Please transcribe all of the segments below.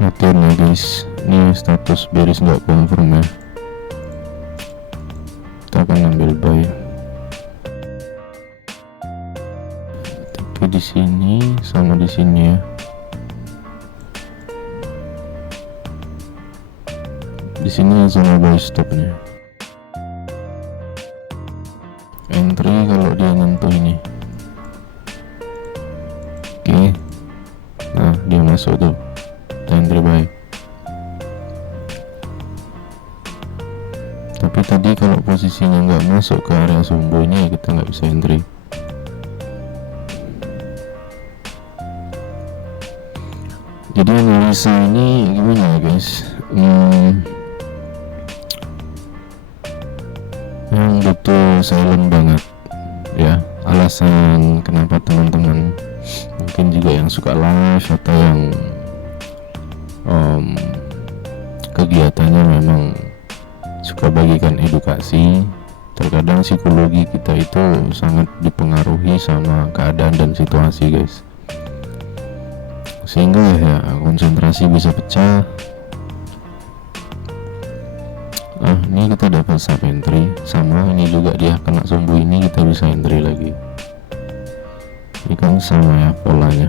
perhatian ya guys, ini status bearish nggak confirm ya, kita akan ambil buy. Tapi di sini sama di sini ya, di sini zona buy stopnya. Entry kalau dia nyentuh ini. Oke. Nah, dia masuk tuh. Entry buy. Tapi tadi kalau posisinya nggak masuk ke area sumbunya, kita nggak bisa entry. Jadi analisa ini gimana ya guys? Yang betul silent banget ya. Alasan kenapa teman-teman mungkin juga yang suka live atau yang kegiatannya memang suka bagikan edukasi, terkadang psikologi kita itu sangat dipengaruhi sama keadaan dan situasi guys, sehingga ya konsentrasi bisa pecah. Ini kita dapat sub entry, sama ini juga dia kena sumbu ini, kita bisa entry lagi. Ini kan sama ya polanya,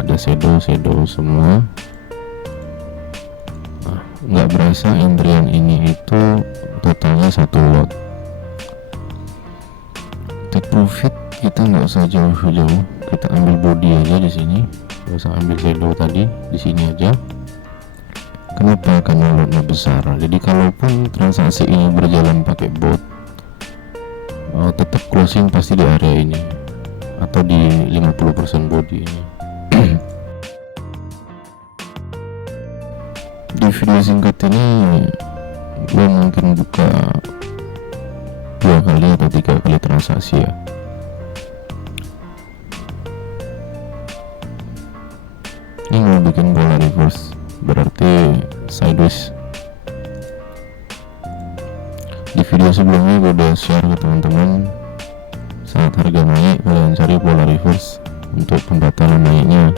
ada shadow semua. Nggak berasa entryan ini itu totalnya 1 lot. Take profit kita nggak usah jauh-jauh, kita ambil body aja di sini, nggak usah ambil shadow tadi, di sini aja. Kenapa? Karena lotnya besar. Jadi kalaupun transaksi ini berjalan pakai bot, tetap closing pasti di area ini atau di 50% body ini. Di video singkat ini gue mungkin buka 2 kali atau 3 kali transaksi ya. Ini mau bikin bola reverse, berarti sideways. Di video sebelumnya gue udah share ke teman-teman, saat harga naik kalian cari pola reverse untuk pembatalan naiknya,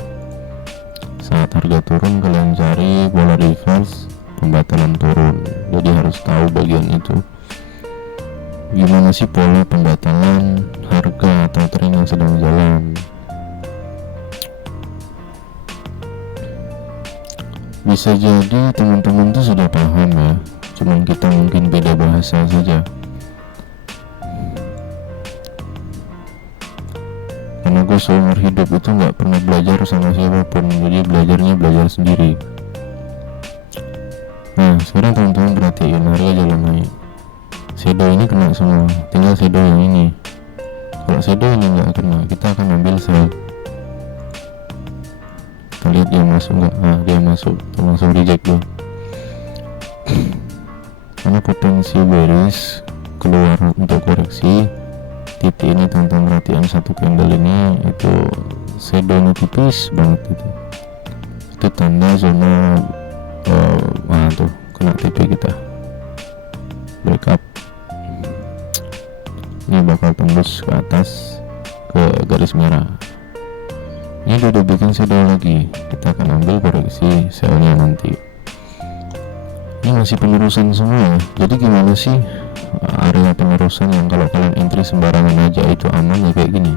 saat harga turun kalian cari pola reverse pembatalan turun. Jadi harus tahu bagian itu, gimana sih pola pembatalan harga atau tren yang sedang jalan. Bisa jadi teman-teman tuh sudah paham ya, cuman kita mungkin beda bahasa saja. Karena gue seumur hidup itu nggak pernah belajar sama siapapun, jadi belajar sendiri. Nah sekarang teman-teman perhatiin harga jalan naik, shadow ini kena semua, tinggal shadow yang ini. Kalau shadow ini nggak kena, kita akan ambil sell. Kita lihat dia masuk nggak? Dia masuk, langsung reject loh. Karena potensi bearish keluar untuk koreksi. Titik ini teman-teman perhatian, satu candle ini itu shadownya tipis banget itu tanda zona tuh kena TP kita, breakup. Ini bakal tembus ke atas ke garis merah. Ini udah bikin shadow lagi, kita akan ambil koreksi sellnya nanti. Ini masih penerusan semua. Jadi gimana sih area penerusan yang kalau kalian entry sembarangan aja itu aman ya? Kayak gini,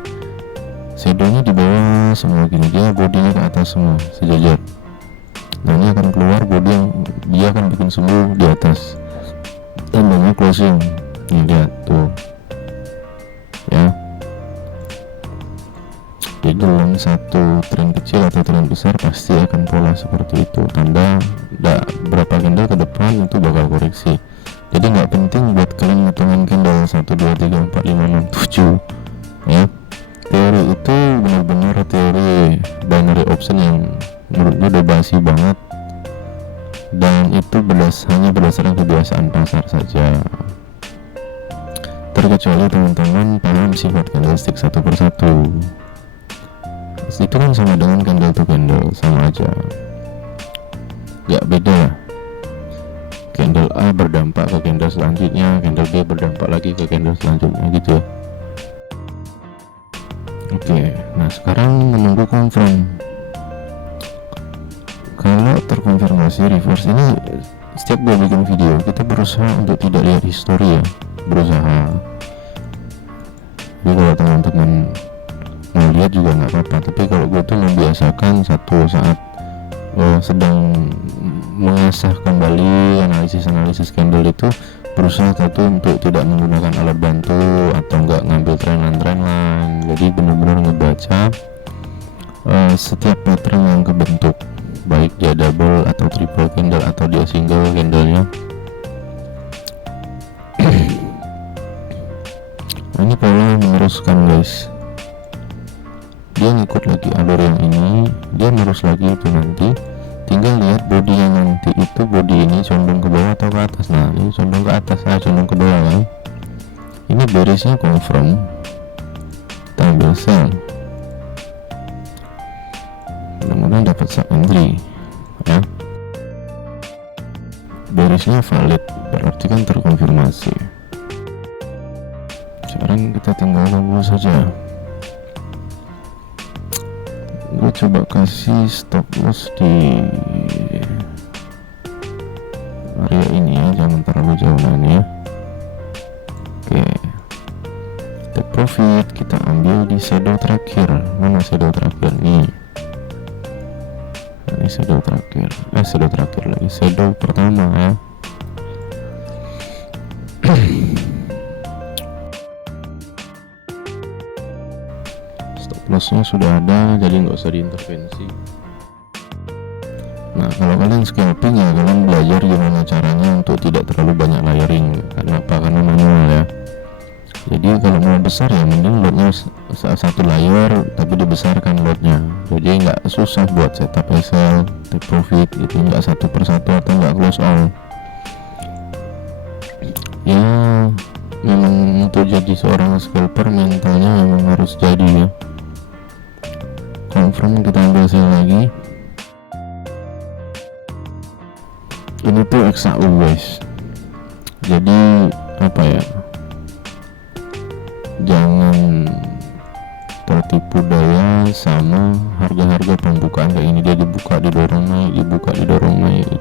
shadownya di bawah semua gini, dia bodinya ke atas semua sejajar. Nah ini akan keluar body yang dia akan bikin sembuh di atas, tandanya closing. Nih lihat tuh ya. Jadi dalam satu tren kecil atau tren besar pasti akan pola seperti itu, tanda berapa candle ke depan itu bakal koreksi. Jadi nggak penting buat kalian ngitungin candle 1, 2, 3, 4, 5, 6, 7 ya. Teori itu benar-benar teori binary option yang menurut gue udah basi banget, dan itu hanya berdasarkan kebiasaan pasar saja, terkecuali teman-teman paham sifat candlestick satu persatu. Itu kan sama dengan candle to candle, sama aja, gak beda lah. Candle A berdampak ke candle selanjutnya, candle B berdampak lagi ke candle selanjutnya gitu ya. Oke, nah sekarang menunggu confirm. kalau terkonfirmasi reverse ini, setiap gue bikin video kita berusaha untuk tidak lihat history ya, berusaha. Jadi kalau teman-teman mau lihat juga nggak apa-apa, tapi kalau gue tuh membiasakan satu saat sedang mengasah kembali analisis candle itu, berusaha satu untuk tidak menggunakan alat bantu atau nggak ngambil trend line. Jadi benar-benar ngebaca setiap pattern yang kebentuk, baik dia double atau triple candle atau dia single candlenya. Nah, ini pola meneruskan guys, dia ngikut lagi alur yang ini, dia terus lagi itu, nanti tinggal lihat bodinya nanti itu, body ini condong ke bawah atau ke atas. Nah ini condong ke atas, condong ke bawah kan, ini bearisnya confirm, kita ambil sell, mudah-mudahan dapat sub entry ya. Bearisnya valid, berarti kan terkonfirmasi. Sekarang kita tinggal tunggu saja. Gue coba kasih stop loss di area ini ya, jangan terlalu jauh ya. Oke, take profit kita ambil di shadow terakhir. Mana shadow terakhir nih? Ini shadow terakhir, shadow terakhir lagi, shadow pertama ya. Lossnya sudah ada, jadi nggak usah diintervensi. Nah kalau kalian scalping ya, kalian belajar gimana caranya untuk tidak terlalu banyak layering. Kenapa? Karena manual ya. Jadi kalau mau besar ya mending lotnya satu layer tapi dibesarkan lotnya, jadi nggak susah buat setup sell, take profit itu, nggak satu persatu atau nggak close all ya. Memang untuk jadi seorang scalper mentalnya memang harus jadi ya. Confirm, kita ambil sell lagi. Ini tuh XAU guys, jadi apa ya, jangan tertipu daya sama harga-harga pembukaan kayak ini. Dia dibuka didorong naik, dibuka didorong naik.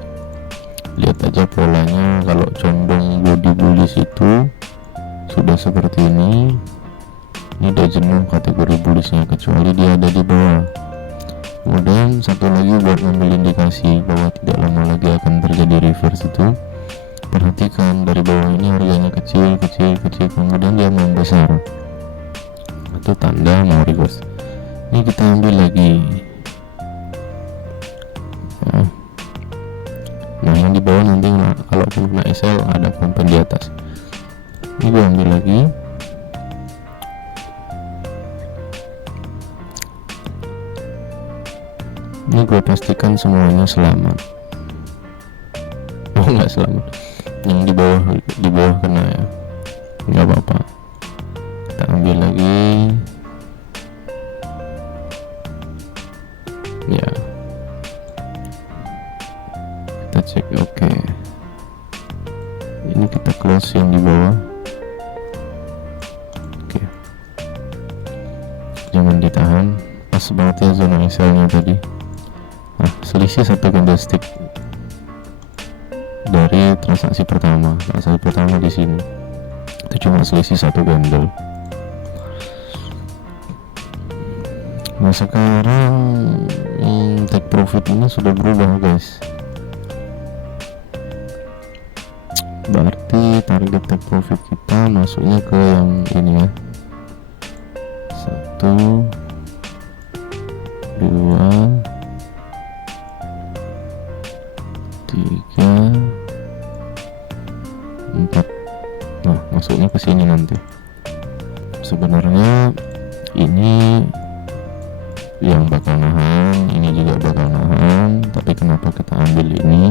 Lihat aja polanya, kalau condong body bullish itu sudah seperti ini udah jenuh kategori bullishnya, kecuali dia ada di bawah. Kemudian satu lagi buat ngambil indikasi bahwa tidak lama lagi akan terjadi reverse itu, perhatikan dari bawah ini harganya kecil, kemudian dia membesar, itu tanda mau reverse. Ini kita ambil lagi ya. Nah yang di bawah nanti kalau kena SL ada kompen di atas. Ini gue ambil lagi. Ini gue pastikan semuanya selamat. Oh nggak selamat, yang di bawah kena ya, nggak apa-apa. Kita ambil lagi ya, kita cek. Oke. Ini kita close yang di bawah. Oke, jangan ditahan, pas banget ya zona SL-nya tadi. Nah, selisih satu candlestick dari transaksi pertama. Transaksi pertama di sini itu cuma selisih satu candle. Nah sekarang take profit ini sudah berubah guys, berarti target take profit kita masuknya ke yang ini ya, 1 2 3 4. Nah masuknya ke sini nanti. Sebenarnya ini yang bakal nahan, ini juga bakal nahan, tapi kenapa kita ambil ini?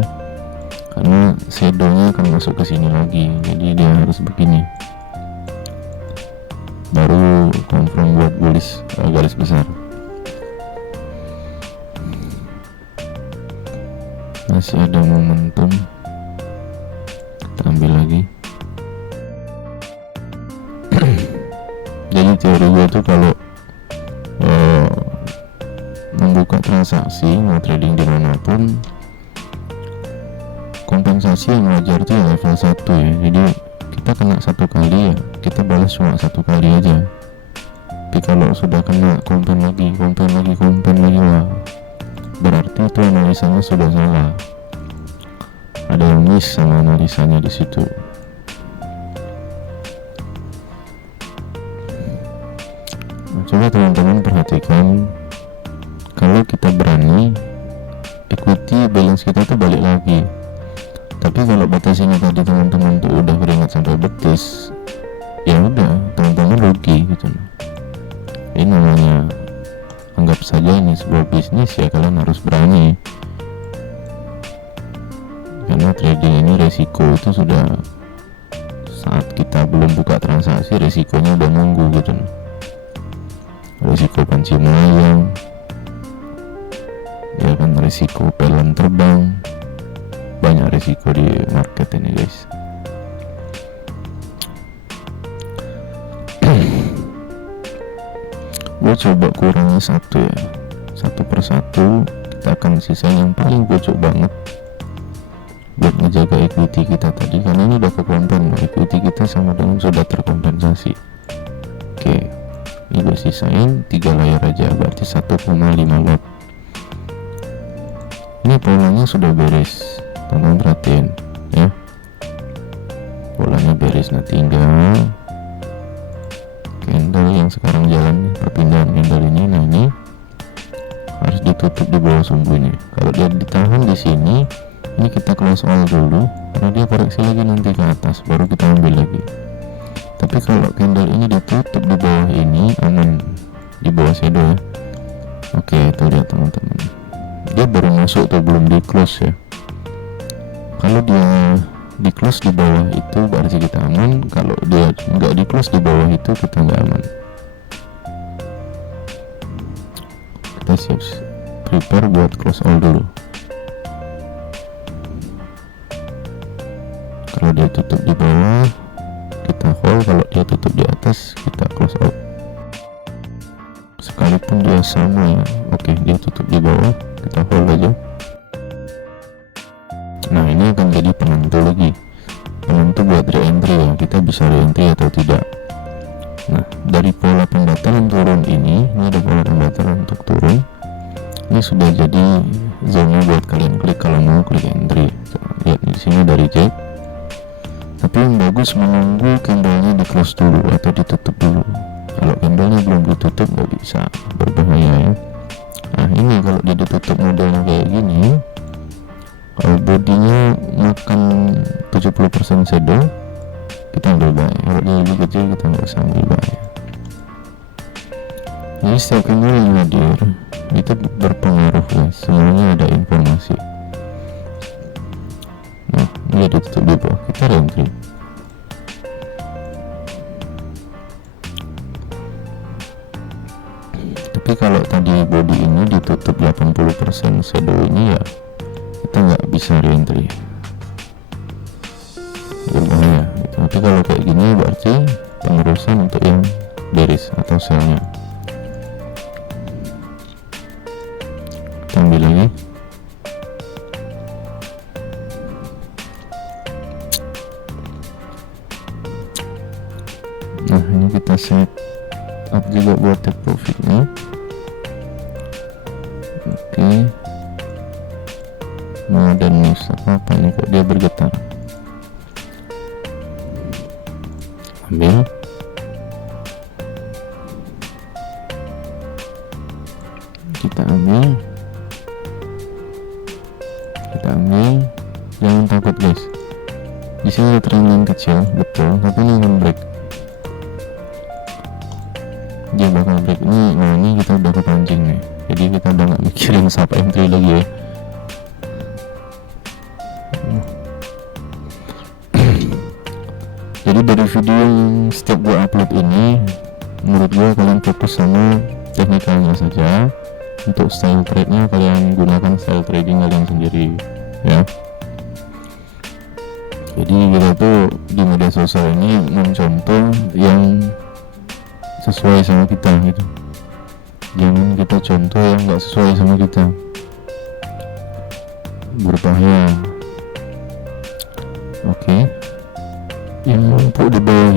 Karena shadownya akan masuk ke sini lagi, jadi dia harus begini baru confirm buat bullish garis besar. Masih ada momentum, kita ambil lagi. Jadi teori gue tuh kalau membuka transaksi, mau trading dimanapun, kompensasi yang wajar itu ya level 1 ya. Jadi kita kena satu kali ya, kita balas cuma satu kali aja. Tapi kalau sudah kena kompen lagi, wah, berarti itu analisanya sudah salah. Ada yang miss sama analisanya di situ. Nah, coba teman-teman perhatikan, kalau kita berani, equity balance kita tuh balik lagi. Tapi kalau batas ini tadi teman-teman tuh udah keringat sampai betis, ya udah teman-teman rugi gitu. Ini namanya, anggap saja ini sebuah bisnis ya, kalian harus berani. Karena trading ini resiko itu sudah saat kita belum buka transaksi, resikonya udah nunggu gitu. Resiko panci melayang, ya kan, resiko pelan terbang, banyak resiko di market ini guys. Gue coba kurangi satu ya, satu persatu. Kita akan sisain yang paling pojok banget buat ngejaga equity kita tadi, karena ini udah kekompen, equity kita sama dengan sudah terkompensasi. Oke, ini gue sisain 3 layar aja, berarti 1,5 lot. Ini polanya sudah beres, teman-teman perhatiin ya, polanya beres. Nah, tinggal candle yang sekarang jalan, perpindahan candle ini. Nah, ini harus ditutup di bawah sumbu ini. Kalau dia ditahan di sini, ini kita close all dulu, karena dia koreksi lagi nanti ke atas, baru kita ambil lagi. Tapi kalau candle ini ditutup di bawah ini, aman, di bawah shadow ya. Oke, itu lihat teman-teman, dia baru masuk tuh, belum di close ya. Kalau dia di close di bawah itu berarti kita aman, kalau dia nggak di close di bawah itu kita nggak aman. Kita siap prepare buat close all dulu. Kalau dia tutup di bawah kita hold, kalau dia tutup di atas kita close out. Sekalipun dia sama ya, oke, dia tutup di bawah kita hold aja. Nah, ini akan jadi penentu lagi, penentu buat re-entry ya, kita bisa re-entry atau tidak. Nah, dari pola pembatalan turun ini ada pola pembatalan untuk turun. Ini sudah jadi zona buat kalian klik kalau mau klik entry. Lihat di sini dari jack. Tapi yang bagus menunggu candlenya di close dulu atau ditutup dulu. Kalau candlenya belum ditutup nggak bisa, berbahaya ya. Nah, ini kalau dia ditutup modelnya kayak gini, kalau bodinya makan 70% shadow, kita ambil buy. Kalau dia lebih kecil kita nggak usah ambil buy. Jadi setiap candle yang hadir itu berpengaruh ya, semuanya ada informasi. Nah, dia ditutup di bawah, kita re-entry. Tapi kalau tadi body ini ditutup 80% shadow ini ya, kita nggak bisa re-entry, berbahaya gitu. Tapi kalau kayak gini berarti penerusan untuk yang bearish atau sell-nya. Kita ambil lagi. Nah, ini kita set up juga buat take profitnya. Oke, mau ada news apa ini kok dia bergetar, ambil. Kita ambil, jangan takut guys, di sini ada trendline kecil betul, tapi ini akan break, dia bakal break ini. Nah, ini kita udah kepancing nih, jadi kita udah gak mikirin sub entry lagi ya. Jadi dari video yang setiap gue upload ini, menurut gue kalian fokus sama teknikalnya saja. Untuk style trade-nya kalian gunakan style trading kalian sendiri ya. Jadi kita tuh di media sosial ini mencontoh yang sesuai sama kita gitu. Jangan kita contoh yang nggak sesuai sama kita, berbahaya. Oke. Yang numpuk di bawah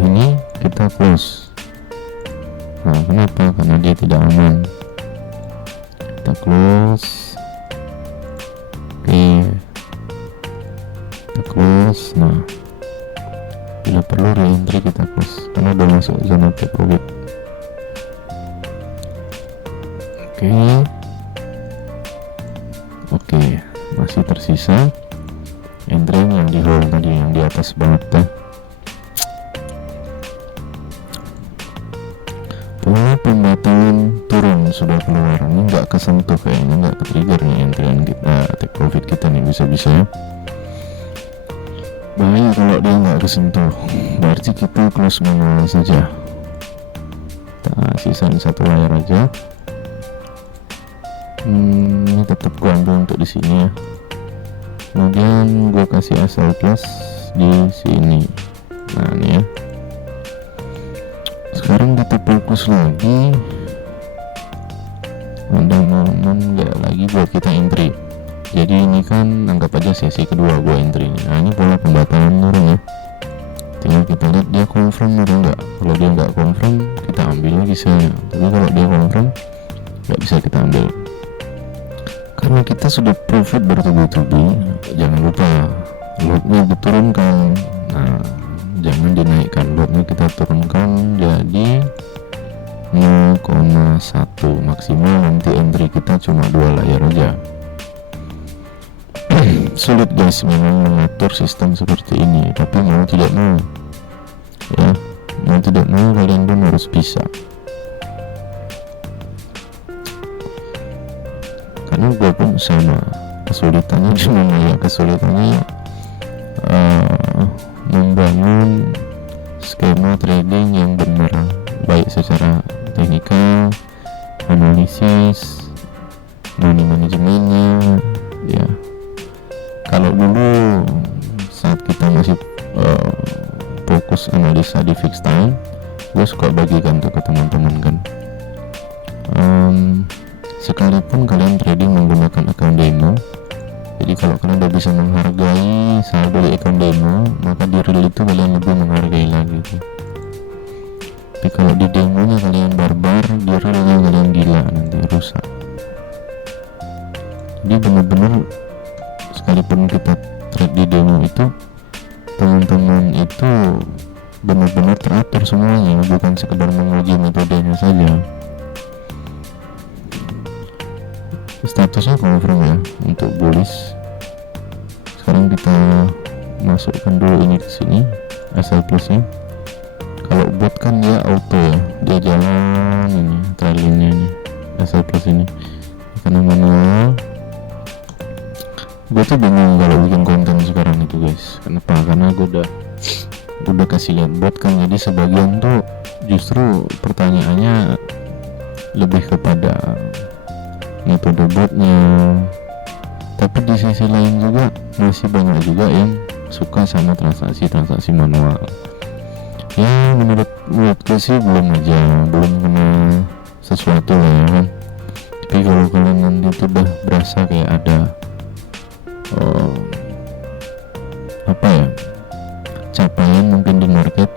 ini kita close. Nah, kenapa? Karena dia tidak aman. Kita close. Oke, kita close. Nah, bila perlu re-entry kita close karena udah masuk zona take profit. Oke, masih tersisa entry yang di hold tadi, yang di atas banget tuh. Pola pembatalan turun sudah keluar, ini nggak kesentuh kayaknya, nggak ke-trigger nih entry kita, take profit kita nih bisa-bisa ya. Bahaya kalau dia nggak kesentuh, berarti kita close manual saja. Kita sisain satu layar aja. Ini tetap gua ambil untuk di sini ya. Kemudian gua kasih asal plus di sini. Nah ini ya. Sekarang kita fokus lagi. Ada momen nggak lagi buat kita entry. Jadi ini kan anggap aja sesi kedua gua entry ini. Nah ini pola pembatalan turun ya. Tinggal kita lihat dia confirm atau enggak. Kalau dia nggak confirm, kita ambil lagi selnya. Tapi kalau dia confirm, nggak bisa kita ambil. Karena kita sudah profit bertubi-tubi, jangan lupa lotnya diturunkan. Nah, jangan dinaikkan, lotnya kita turunkan jadi 0,1 maksimal. Nanti entry kita cuma 2 layar aja. Sulit guys memang mengatur sistem seperti ini, tapi mau tidak mau ya, mau tidak mau kalian pun harus bisa. Karena gue pun sama, kesulitannya membangun skema trading yang benar, baik secara teknikal, analisis, money manajemennya ya. Kalau dulu saat kita masih fokus analisa di fixed time, gue suka bagikan tuh ke teman-teman kan. Sekalipun kalian trading menggunakan account demo, jadi kalau kalian udah bisa menghargai saldo di account demo, maka di real itu kalian lebih menghargai lagi tuh. Tapi kalau di demonya kalian barbar, di realnya kalian gila, nanti rusak. Jadi benar-benar sekalipun kita trade di demo itu, teman-teman itu benar-benar teratur semuanya, bukan sekedar menguji metodenya saja. Statusnya confirm ya untuk bullish. Sekarang kita masukkan dulu ini ke sini, SL plusnya. Kalau bot kan dia auto ya, dia jalan ini trailingnya ini, SL plus ini. Karena manual, gue tuh bingung kalau bikin konten sekarang itu guys. Kenapa? Karena gue udah kasih lihat bot kan, jadi sebagian tuh justru pertanyaannya lebih kepada metode botnya, tapi di sisi lain juga masih banyak juga yang suka sama transaksi manual. Ya menurut gue sih belum kena sesuatu lah ya kan. Tapi kalau kalian nanti tuh udah berasa kayak ada capaian mungkin di market,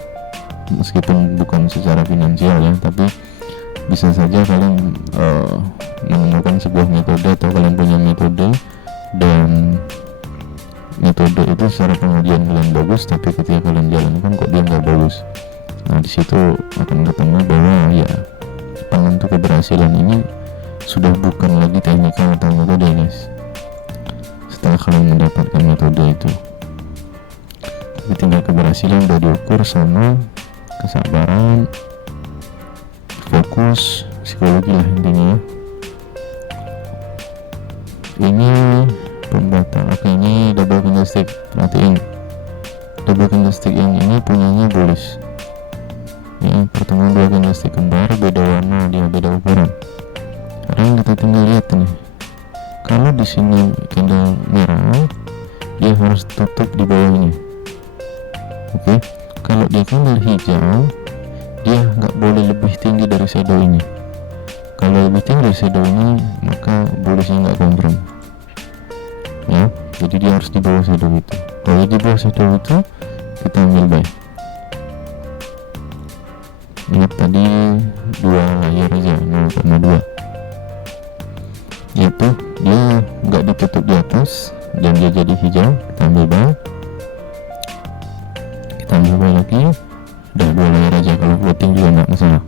meskipun bukan secara finansial ya, tapi bisa saja kalian menemukan sebuah metode, atau kalian punya metode dan metode itu secara pengujian kalian bagus, tapi ketika kalian jalankan kok dia nggak bagus. Nah disitu akan ketemu bahwa ya penentu keberhasilan ini sudah bukan lagi teknikal atau metode guys, setelah kalian mendapatkan metode itu. Tapi tinggal keberhasilan udah diukur sama kesabaran, fokus, psikologi lah intinya. Ini pembatal. Oke, ini double candlestick. Perhatiin double candlestick yang ini punyanya bullish. Ini pertemuan dua candlestick kembar, beda warna, dia beda ukuran. Sekarang kita tinggal lihat nih, kalau di sini candle merah, dia harus tutup di bawahnya. Oke, kalau dia candle hijau, dia nggak boleh lebih tinggi dari dari shadow ini. Kalau lebih tinggi dari shadow ini, maka bullish-nya nggak confirm ya, jadi dia harus di bawah shadow itu. Kalau di bawah shadow itu, kita ambil buy. Ingat tadi 2 layer aja, 0,2, yaitu dia nggak ditutup di atas dan dia jadi hijau, kita ambil buy. Kita ambil buy lagi, udah 2 layer aja, kalau floating juga nggak masalah.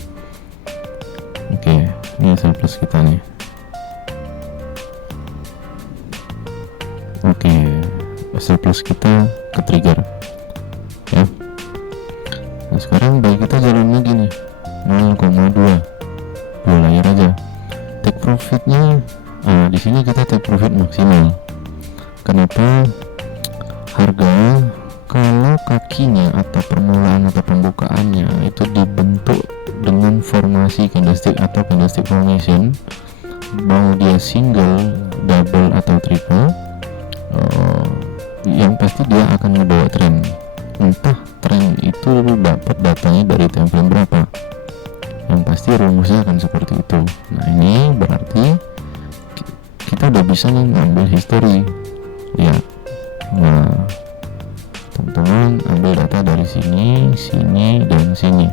Oke, ini sell plus kita nih. Oke, sell plus kita ke trigger ya. Nah sekarang buy kita jalan lagi nih, 0,2, 2 layer aja. Take profitnya, di sini kita take profit maksimal. Kenapa? Harga kalau kakinya atau permulaan atau pembukaannya itu dibentuk dengan formasi candlestick atau candlestick formation, mau dia single, double atau triple, yang pasti dia akan membawa tren. Entah tren itu dapat datanya dari time frame berapa, yang pasti rumusnya akan seperti itu. Nah ini berarti kita udah bisa nih ngambil history, lihat. Nah teman-teman ambil data dari sini, sini, dan sini.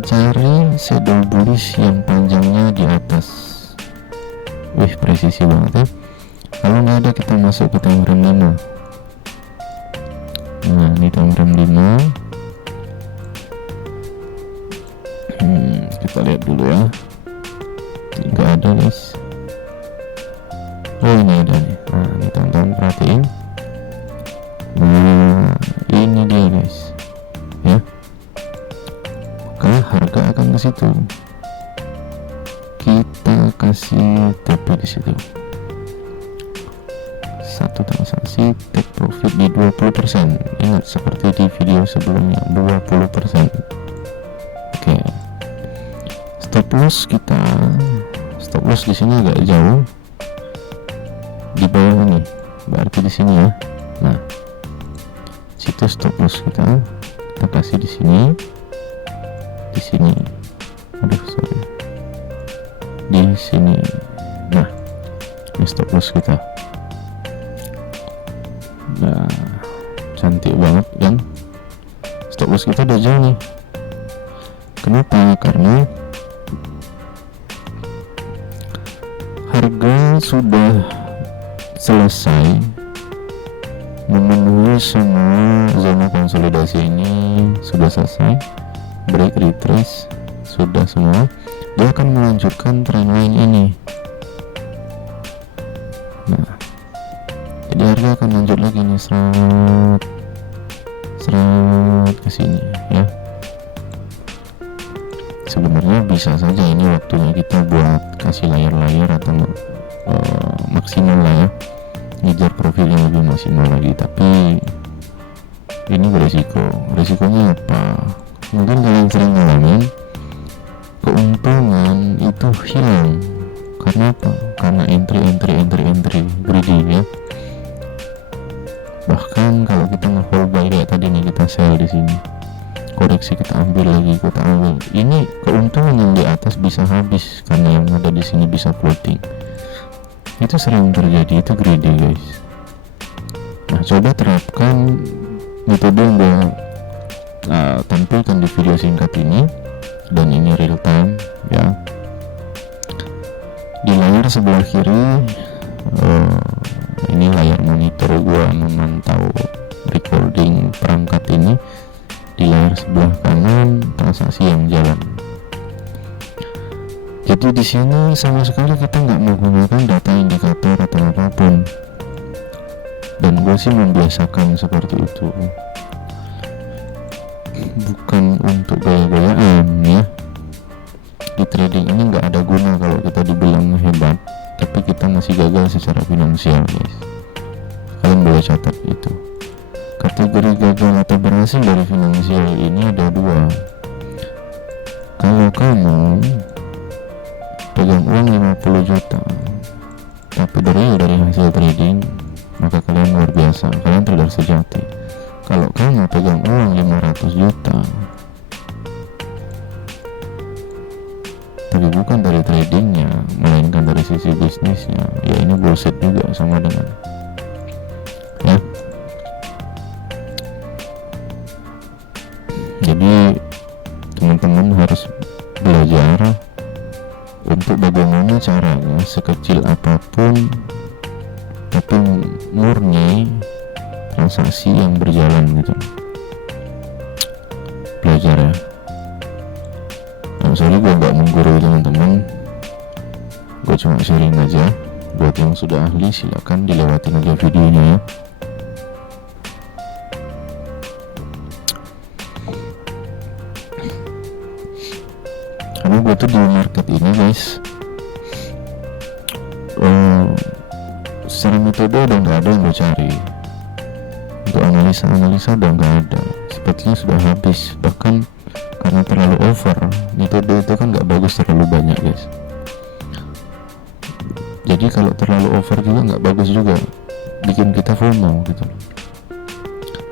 Cari shadow bullish yang panjangnya di atas. Wih, presisi banget ya. Kalau nggak ada, kita masuk ke time frame 5. Nah ini time frame 5. Kita lihat dulu ya. Nggak ada guys. Oh ini ada nih. Nah ini teman-teman perhatiin. Nah ini dia guys ya, maka harga akan ke situ, kita kasih TP di situ, satu transaksi take profit di 20%. Ingat seperti di video sebelumnya, 20%. Oke, stop loss kita, stop loss di sini agak jauh di bawah ini, berarti di sini ya. Nah situ stop loss kita kasih di sini, aduh sorry, di sini. Nah ini stop loss kita. Nah cantik banget kan, stop loss kita udah jauh nih. Kenapa? Karena harga sudah selesai memenuhi semua zona konsolidasi, ini sudah selesai, break retrace sudah semua, dia akan melanjutkan trendline ini. Nah jadi harga akan lanjut lagi nih, seret ke sini ya. Sebenarnya bisa saja ini waktunya kita buat kasih layer-layer atau maksimal lah ya, ngejar profil yang lebih maksimal lagi, tapi ini resikonya apa? Mungkin kalian sering ngalamin keuntungan itu hilang. Karena apa? Karena entry greedy ya. Bahkan kalau kita nge-hold buy kayak tadi nih, kita sell di sini, koreksi kita ambil lagi, kita ambil, ini keuntungan yang di atas bisa habis karena yang ada di sini bisa floating. Itu sering terjadi, itu greedy guys. Nah coba terapkan metode yang gue tampilkan di video singkat ini, dan ini real time ya. Di layar sebelah kiri ini layar monitor gue memantau recording perangkat ini. Di layar sebelah kanan transaksi yang jalan. Jadi di sini sama sekali kita nggak menggunakan data indikator atau apapun, dan gue sih membiasakan seperti itu, bukan untuk gaya-gayaan ya. Di trading ini nggak ada guna kalau kita dibilang hebat tapi kita masih gagal secara finansial guys. Kalian boleh catat itu. Kategori gagal atau berhasil dari finansial ini ada 2. Kalau kamu pegang uang 50 juta tapi dari hasil trading, maka kalian luar biasa, kalian trader sejati. Kalau kamu pegang uang 500 juta bukan dari tradingnya melainkan dari sisi bisnisnya, ya ini bullshit juga sama dengan ya. Jadi teman-teman harus belajar untuk bagaimana caranya sekecil apapun tapi murni transaksi yang berjalan gitu. Belajar ya. Sorry gue gak menggurui teman-teman, gue cuma sharing aja. Buat yang sudah ahli silakan dilewatin aja videonya ya. Karena gue tuh di market ini guys, secara metode udah gak ada yang gue cari. Untuk analisa udah gak ada, sepertinya sudah habis. Bahkan karena terlalu over, metode itu kan gak bagus terlalu banyak guys. Jadi kalau terlalu over juga gak bagus juga, bikin kita FOMO gitu.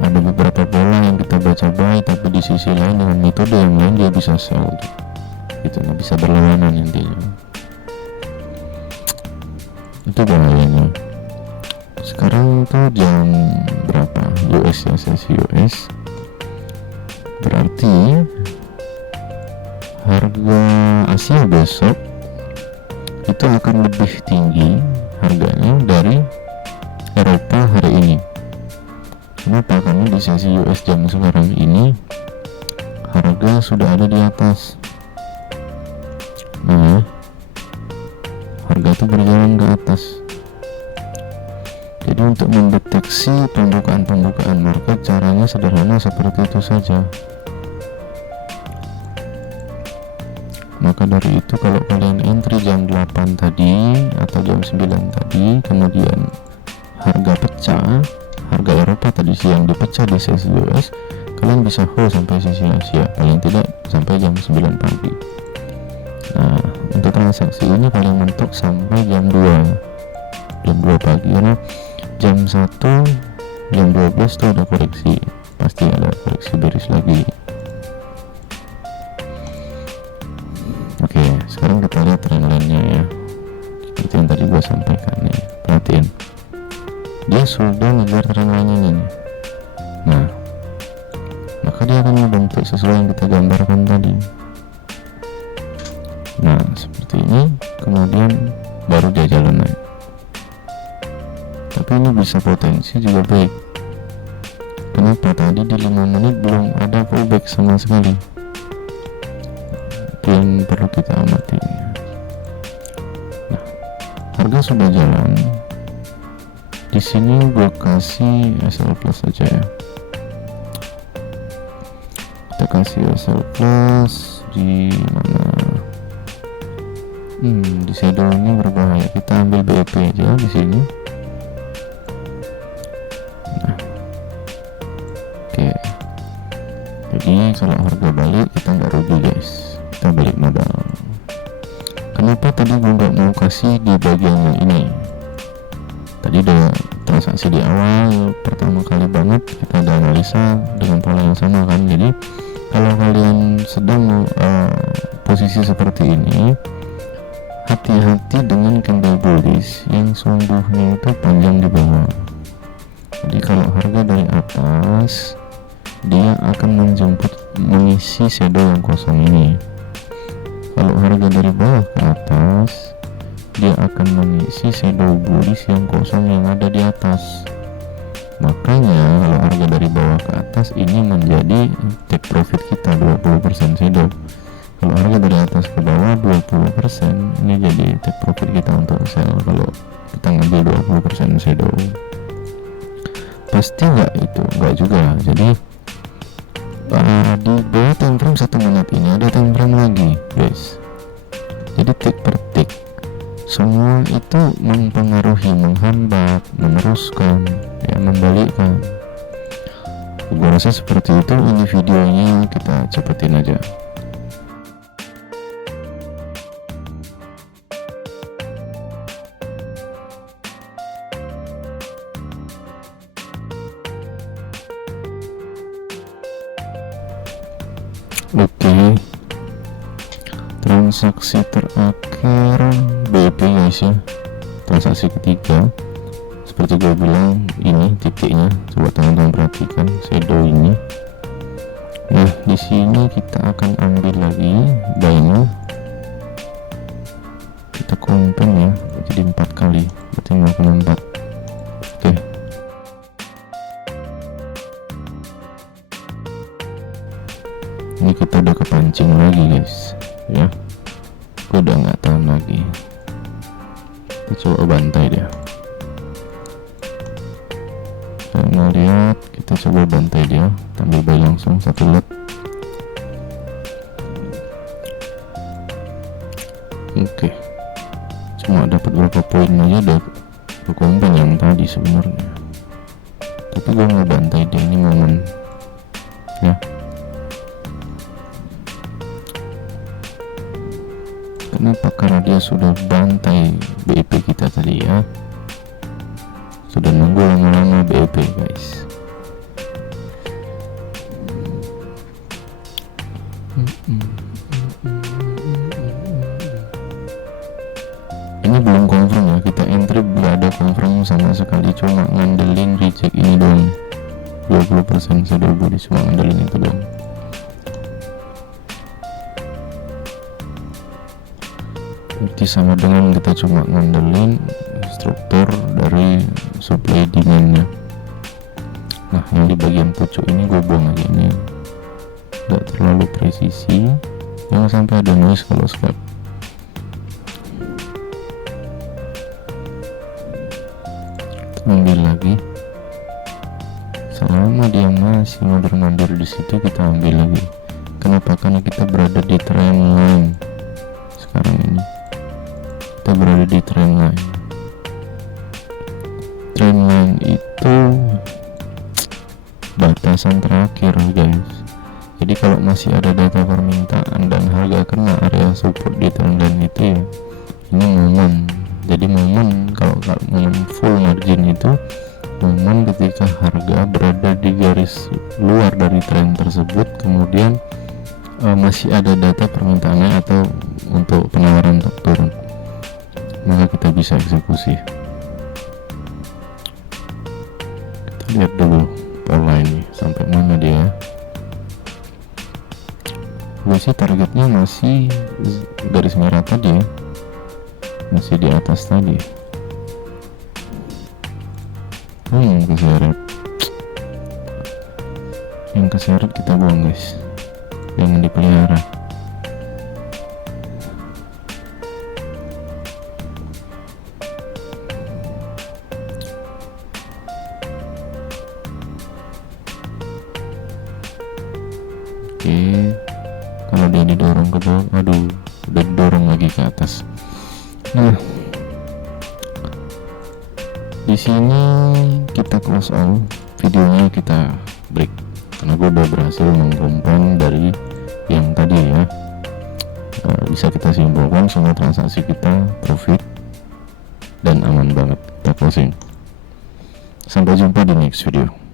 Ada beberapa pola yang kita baca baik, tapi di sisi lain dengan metode yang lain dia bisa sell gitu, gak bisa berlawanan intinya. Itu bahayanya. Sekarang tuh jam berapa US ya, sesi US, berarti harga Asia besok itu akan lebih tinggi harganya dari Eropa hari ini. Kenapa? Karena di sesi US jam sekarang ini harga sudah ada di atas. Nah, harga itu berjalan ke atas. Jadi untuk mendeteksi pembukaan market caranya sederhana seperti itu saja. Maka dari itu kalau kalian entry jam 8 tadi atau jam 9 tadi, kemudian harga pecah, harga Eropa tadi siang dipecah di sesi US, kalian bisa hold sampai sesi Asia, paling tidak sampai jam 9 pagi. Nah, untuk transaksi ini paling mentok sampai jam 2 pagi, karena jam 1, jam 12 itu ada koreksi, pasti ada koreksi bearish lagi. Oke, sekarang kita lihat trendline-nya ya. Seperti yang tadi gua sampaikan nih, perhatiin. Dia sudah ngejar trendline-nya nih. Nah, maka dia akan membentuk sesuai yang kita gambarkan tadi. Nah, seperti ini, kemudian baru dia jalan naik. Tapi ini bisa potensi juga baik. Kenapa? Tadi di 5 menit belum ada pullback sama sekali. Yang perlu kita amati. Nah, harga sudah jalan. Di sini gue kasih SL plus aja ya. Kita kasih SL plus di mana? Di shadow ini berbahaya. Kita ambil BEP aja di sini. Nah, oke. Jadi kalau harga balik kita nggak rugi guys. Kita balik modal. Kenapa tadi gue nggak mau kasih di bagian ini? Tadi udah transaksi di awal, pertama kali banget kita ada analisa dengan pola yang sama kan. Jadi kalau kalian sedang posisi seperti ini, hati-hati dengan candle bullish yang sungguhnya itu panjang di bawah. Jadi kalau harga dari atas, dia akan mengisi shadow yang kosong ini. Kalau harga dari bawah ke atas, dia akan mengisi shadow bullish yang kosong yang ada di atas. Makanya kalau harga dari bawah ke atas ini menjadi take profit kita 20% shadow. Kalau harga dari atas ke bawah 20%, ini jadi take profit kita untuk sell kalau kita ngambil 20% shadow. Pasti nggak itu? Nggak juga. Jadi di bawah time frame 1 menit ini ada time frame lagi guys. Jadi tick per tick semua itu mempengaruhi, menghambat, meneruskan, ya membalikkan. Gue rasa seperti itu. Ini videonya kita cepetin aja. Oke, transaksi terakhir BP guys ya, transaksi ketiga. Seperti gue bilang, ini titiknya, coba teman-teman perhatikan shadow ini. Nah di sini kita akan ambil lagi buy-nya, kita compare ya, jadi 4 kali, berarti 0,4. Oke, ini kita udah kepancing lagi guys ya, gue udah nggak tahan lagi, kita coba bantai dia. Mau lihat, kita coba bantai dia, tambah buy langsung 1 lot. Oke, cuma dapat berapa poin aja udah berkompon yang tadi sebenarnya, tapi gue mau bantai dia, ini momen ya. Kenapa? Karena dia sudah bantai BEP kita tadi ya, sudah nunggu lama-lama BEP guys. Ini belum confirm ya, kita entry belum ada confirm sama sekali, cuma ngandelin reject ini doang, 20% shadow body, cuma ngandelin itu doang. Berarti sama dengan kita cuma ngandelin struktur dari supply demandnya. Nah yang di bagian pucuk ini gue buang aja, ini tidak terlalu presisi, jangan sampai ada noise kalau scalp. Kita ambil lagi, selama dia masih mandir di situ kita ambil lagi. Kenapa? Karena kita berada di trend line sekarang ini, kita berada di trend line. Trend line itu batasan terakhir guys, jadi kalau masih ada data permintaan dan harga kena area support di trend line itu ya, ini momen. Jadi momen, kalau momen full margin itu momen ketika harga berada di garis luar dari tren tersebut, kemudian masih ada data permintaannya atau untuk penawaran untuk turun, maka kita bisa eksekusi. Kita lihat dulu pola ini sampai mana dia. Gue sih targetnya masih garis merah tadi ya, masih di atas tadi. Keseret, yang keseret kita buang guys, jangan dipelihara. Oke, kalau dia didorong ke bawah, aduh, udah didorong lagi ke atas. Nah, di sini kita close all, videonya kita break karena gue udah berhasil mengkompon dari yang tadi ya. Bisa kita simpulkan semua transaksi kita profit dan aman banget. Kita closing. Sampai jumpa di next video.